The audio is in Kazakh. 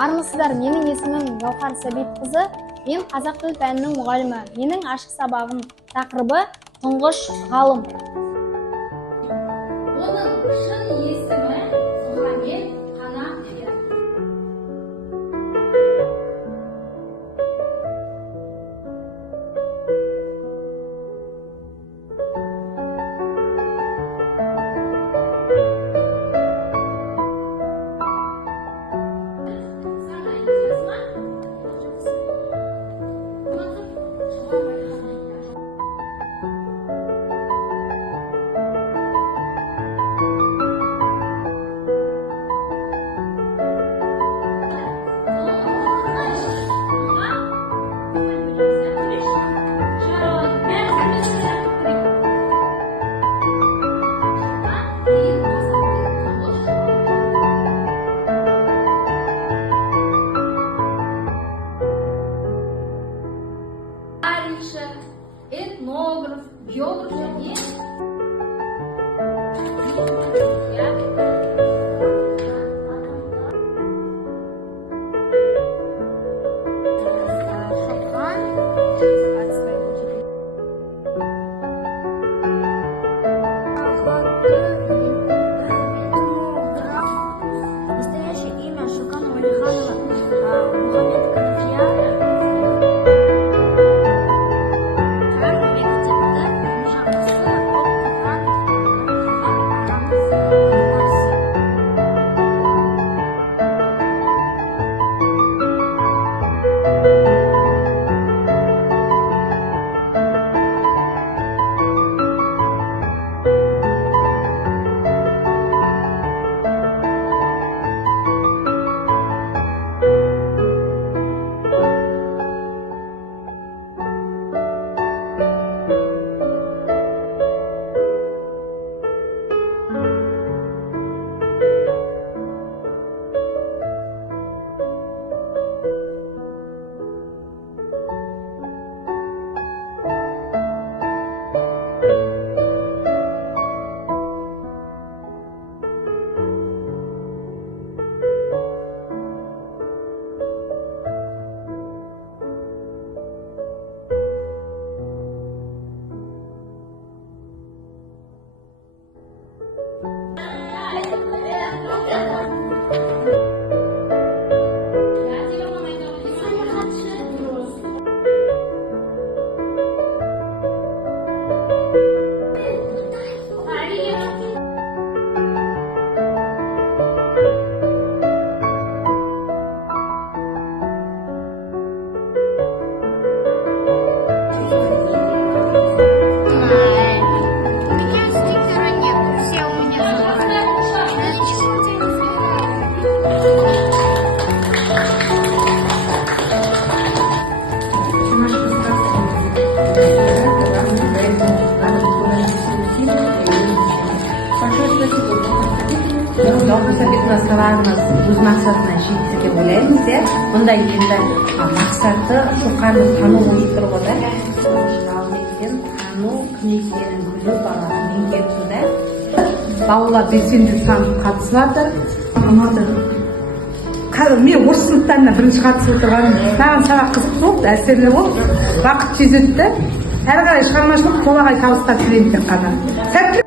Армысыздар, менің есімім Гаухар Сәбитқызы. Мен қазақ тіл пәнінің мұғалімі. Менің ашық сабағым тақырыбы тұңғыш ғалым. Оның шын есімі Мұхаммед Қанат. Этнограф, биограф және Настоящее имя Шукан Валиханова Мухаммед Канатьян. Гаухар Сәбитқызы сабағымыз өз мақсатына жетті деп ойлаймыз. Мұнда енді мақсаты Шоқанды тану болып тұр ғой да. Ғалым екен, тану, кім екенін білу, баланы меңгертуде. Балалар белсенді танып қатысып жатыр. Мен орыс сыныптарына бірінші қатысып отырғаным. Саған сабақ қызық болды, әсерлі болды, уақыт тез өтті. Әрі қарай шығармашылық толағай табыстар тілеймін тек қана. Сәттілік